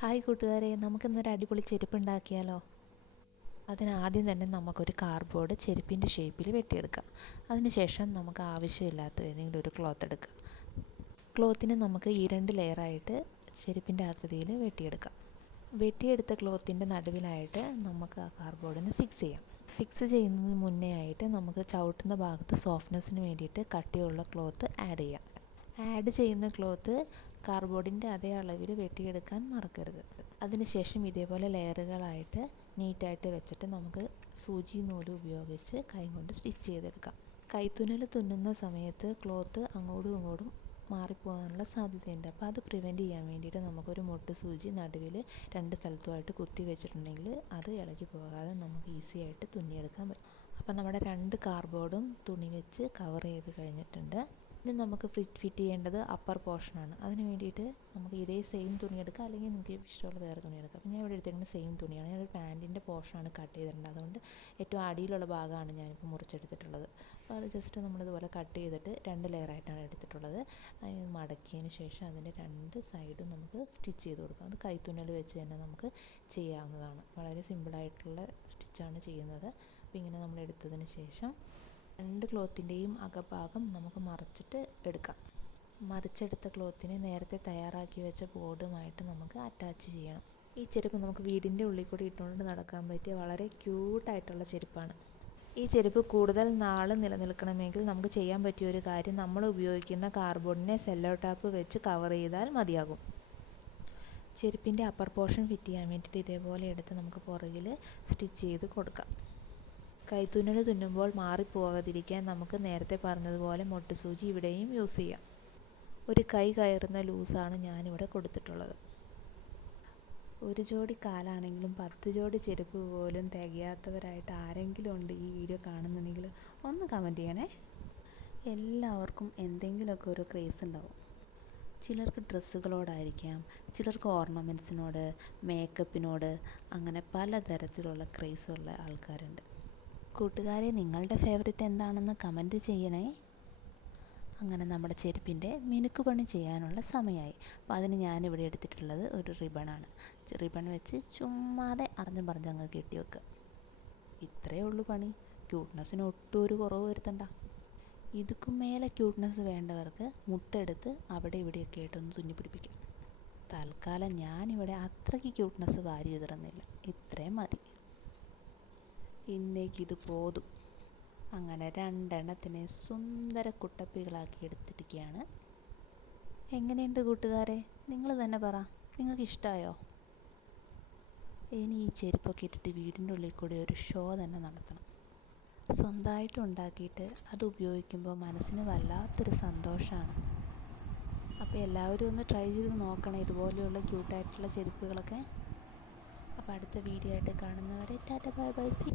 Hi കൂട്ടുകാരെ നമുക്കിന്നൊരു അടിപൊളി ചെരുപ്പ് ഉണ്ടാക്കിയാലോ അതിനാദ്യം തന്നെ നമുക്കൊരു കാർഡ്ബോർഡ് ചെരുപ്പിന്റെ ഷേപ്പിൽ വെട്ടിയെടുക്കാം. അതിനുശേഷം നമുക്ക് ആവശ്യമില്ലാത്ത ഏതെങ്കിലും ഒരു ക്ലോത്ത് എടുക്കാം. ക്ലോത്തിന് നമുക്ക് ഈ രണ്ട് ലെയറായിട്ട് ചെരുപ്പിന്റെ ആകൃതിയിൽ വെട്ടിയെടുക്കാം. വെട്ടിയെടുത്ത ക്ലോത്തിന്റെ നടുവിലായിട്ട് നമുക്ക് ആ കാർഡ്ബോർഡിന് ഫിക്സ് ചെയ്യാം. ഫിക്സ് ചെയ്യുന്നതിന് മുന്നേ ആയിട്ട് നമുക്ക് ചവിട്ടുന്ന ഭാഗത്ത് സോഫ്റ്റ്നെസ്സിന് വേണ്ടിയിട്ട് കട്ടിയുള്ള ക്ലോത്ത് ആഡ് ചെയ്യാം. ആഡ് ചെയ്യുന്ന ക്ലോത്ത് കാർഡ്ബോർഡിന്റെ അതേ അളവിൽ വെട്ടിയെടുക്കാൻ മറക്കരുത്. അതിനുശേഷം ഇതേപോലെ ലെയറുകളായിട്ട് നീറ്റായിട്ട് വെച്ചിട്ട് നമുക്ക് സൂചി നൂൽ ഉപയോഗിച്ച് കൈ കൊണ്ട് സ്റ്റിച്ച് ചെയ്തെടുക്കാം. കൈത്തുന്നൽ തുന്നുന്ന സമയത്ത് ക്ലോത്ത് അങ്ങോട്ടും ഇങ്ങോട്ടും മാറിപ്പോകാനുള്ള സാധ്യതയുണ്ട്. അപ്പോൾ അത് പ്രിവെന്റ് ചെയ്യാൻ വേണ്ടിയിട്ട് നമുക്കൊരു മൊട്ട് സൂചി നടുവിൽ രണ്ട് സ്ഥലത്തുമായിട്ട് കുത്തി വെച്ചിട്ടുണ്ടെങ്കിൽ അത് ഇളകി പോകാതെ നമുക്ക് ഈസി ആയിട്ട് തുന്നിയെടുക്കാൻ പറ്റും. അപ്പോൾ നമ്മുടെ രണ്ട് കാർബോർഡും തുണി വെച്ച് കവർ ചെയ്ത് കഴിഞ്ഞിട്ടുണ്ട്. ഇനി നമുക്ക് ഫിറ്റ് ഫിറ്റ് ചെയ്യേണ്ടത് അപ്പർ പോർഷനാണ് അതിന് വേണ്ടിയിട്ട് നമുക്ക് ഇതേ സെയിം തുണി എടുക്കാം. അല്ലെങ്കിൽ നിങ്ങൾക്ക് ഇഷ്ടമുള്ള വേറെ തുണി എടുക്കാം. ഞാൻ ഇവിടെ എടുത്തേക്കുന്നത് സെയിം തുണിയാണ്. ഞാനൊരു പാന്റിന്റെ പോർഷനാണ് കട്ട് ചെയ്തിട്ടുണ്ട്. അതുകൊണ്ട് ഏറ്റവും അടിയിലുള്ള ഭാഗമാണ് ഞാനിപ്പോൾ മുറിച്ചെടുത്തിട്ടുള്ളത്. അപ്പോൾ അത് ജസ്റ്റ് നമ്മളിതുപോലെ കട്ട് ചെയ്തിട്ട് രണ്ട് ലെയറായിട്ടാണ് എടുത്തിട്ടുള്ളത്. മടക്കിയതിന് ശേഷം അതിന്റെ രണ്ട് സൈഡും നമുക്ക് സ്റ്റിച്ച് ചെയ്ത് കൊടുക്കാം. അത് കൈത്തുന്നൽ വെച്ച് തന്നെ നമുക്ക് ചെയ്യാവുന്നതാണ്. വളരെ സിമ്പിളായിട്ടുള്ള സ്റ്റിച്ചാണ് ചെയ്യുന്നത്. അപ്പോൾ ഇങ്ങനെ നമ്മൾ എടുത്തതിന് ശേഷം രണ്ട് ക്ലോത്തിന്റെയും അകഭാഗം നമുക്ക് മറിച്ചിട്ട് എടുക്കാം. മറിച്ചെടുത്ത ക്ലോത്തിനെ നേരത്തെ തയ്യാറാക്കി വെച്ച ബോർഡുമായിട്ട് നമുക്ക് അറ്റാച്ച് ചെയ്യണം. ഈ ചെരുപ്പ് നമുക്ക് വീടിന്റെ ഉള്ളിൽ കൂടി ഇട്ടുകൊണ്ട് നടക്കാൻ പറ്റിയ വളരെ ക്യൂട്ടായിട്ടുള്ള ചെരുപ്പാണ്. ഈ ചെരുപ്പ് കൂടുതൽ നാൾ നിലനിൽക്കണമെങ്കിൽ നമുക്ക് ചെയ്യാൻ പറ്റിയ ഒരു കാര്യം നമ്മൾ ഉപയോഗിക്കുന്ന കാർബോർഡിനെ സെല്ലോ ടാപ്പ് വെച്ച് കവർ ചെയ്താൽ മതിയാകും. ചെരുപ്പിന്റെ അപ്പർ പോർഷൻ ഫിറ്റ് ചെയ്യാൻ വേണ്ടിയിട്ട് ഇതേപോലെ എടുത്ത് നമുക്ക് പുറകിൽ സ്റ്റിച്ച് ചെയ്ത് കൊടുക്കാം. കൈത്തുന്നൽ തുന്നുമ്പോൾ മാറിപ്പോകാതിരിക്കാൻ നമുക്ക് നേരത്തെ പറഞ്ഞതുപോലെ മൊട്ടുസൂചി ഇവിടെയും യൂസ് ചെയ്യാം. ഒരു കൈ കയറുന്ന ലൂസാണ് ഞാനിവിടെ കൊടുത്തിട്ടുള്ളത്. ഒരു ജോഡി കാലാണെങ്കിലും പത്ത് ജോഡി ചെരുപ്പ് പോലും തികയാത്തവരായിട്ട് ആരെങ്കിലും ഉണ്ട് ഈ വീഡിയോ കാണുന്നുണ്ടെങ്കിൽ ഒന്ന് കമന്റ് ചെയ്യണേ. എല്ലാവർക്കും എന്തെങ്കിലുമൊക്കെ ഒരു ക്രേസ് ഉണ്ടാവും. ചിലർക്ക് ഡ്രസ്സുകളോടായിരിക്കാം ചിലർക്ക് ഓർണമെന്റ്സിനോട് മേക്കപ്പിനോട് അങ്ങനെ പലതരത്തിലുള്ള ക്രേസുള്ള ആൾക്കാരുണ്ട്. കൂട്ടുകാരെ നിങ്ങളുടെ ഫേവററ്റ് എന്താണെന്ന് കമന്റ് ചെയ്യണേ. അങ്ങനെ നമ്മുടെ ചെരുപ്പിന്റെ മിനുക്ക് പണി ചെയ്യാനുള്ള സമയമായി. അപ്പോൾ അതിന് ഞാനിവിടെ എടുത്തിട്ടുള്ളത് ഒരു റിബണാണ് റിബൺ വെച്ച് ചുമ്മാതെ അറിഞ്ഞും പറഞ്ഞ് അങ്ങ് കെട്ടി വെക്കുക ഇത്രയേ ഉള്ളൂ പണി. ക്യൂട്ട്നെസ്സിന് ഒട്ടും ഒരു കുറവ് വരുത്തണ്ട. ഇതുക്കും മേലെ ക്യൂട്ട്നെസ് വേണ്ടവർക്ക് മുത്തെടുത്ത് അവിടെ ഇവിടെയൊക്കെ ആയിട്ടൊന്ന് തുന്നി പിടിപ്പിക്കാം. തൽക്കാലം ഞാനിവിടെ അത്രയ്ക്ക് ക്യൂട്ട്നെസ് വാരി എതിറുന്നില്ല ഇത്രയും മതി. ഇന്നേക്കിത് പോതും. അങ്ങനെ രണ്ടെണ്ണത്തിനെ സുന്ദര കുട്ടപ്പികളാക്കി എടുത്തിരിക്കുകയാണ്. എങ്ങനെയുണ്ട് കൂട്ടുകാരെ? നിങ്ങൾ തന്നെ പറ. നിങ്ങൾക്ക് ഇഷ്ടമായോ ഇനി ഈ ചെരുപ്പൊക്കെ ഇട്ടിട്ട് വീടിന്റെ ഉള്ളിൽ കൂടി ഒരു ഷോ തന്നെ നടത്തണം. സ്വന്തമായിട്ട് ഉണ്ടാക്കിയിട്ട് അത് ഉപയോഗിക്കുമ്പോൾ മനസ്സിന് വല്ലാത്തൊരു സന്തോഷമാണ്. അപ്പോൾ എല്ലാവരും ഒന്ന് ട്രൈ ചെയ്ത് നോക്കണം ഇതുപോലെയുള്ള ക്യൂട്ടായിട്ടുള്ള ചെരുപ്പുകളൊക്കെ. അപ്പോൾ അടുത്ത വീഡിയോ ആയിട്ട് കാണുന്നവരെ ടാറ്റ ബൈ ബൈ സി.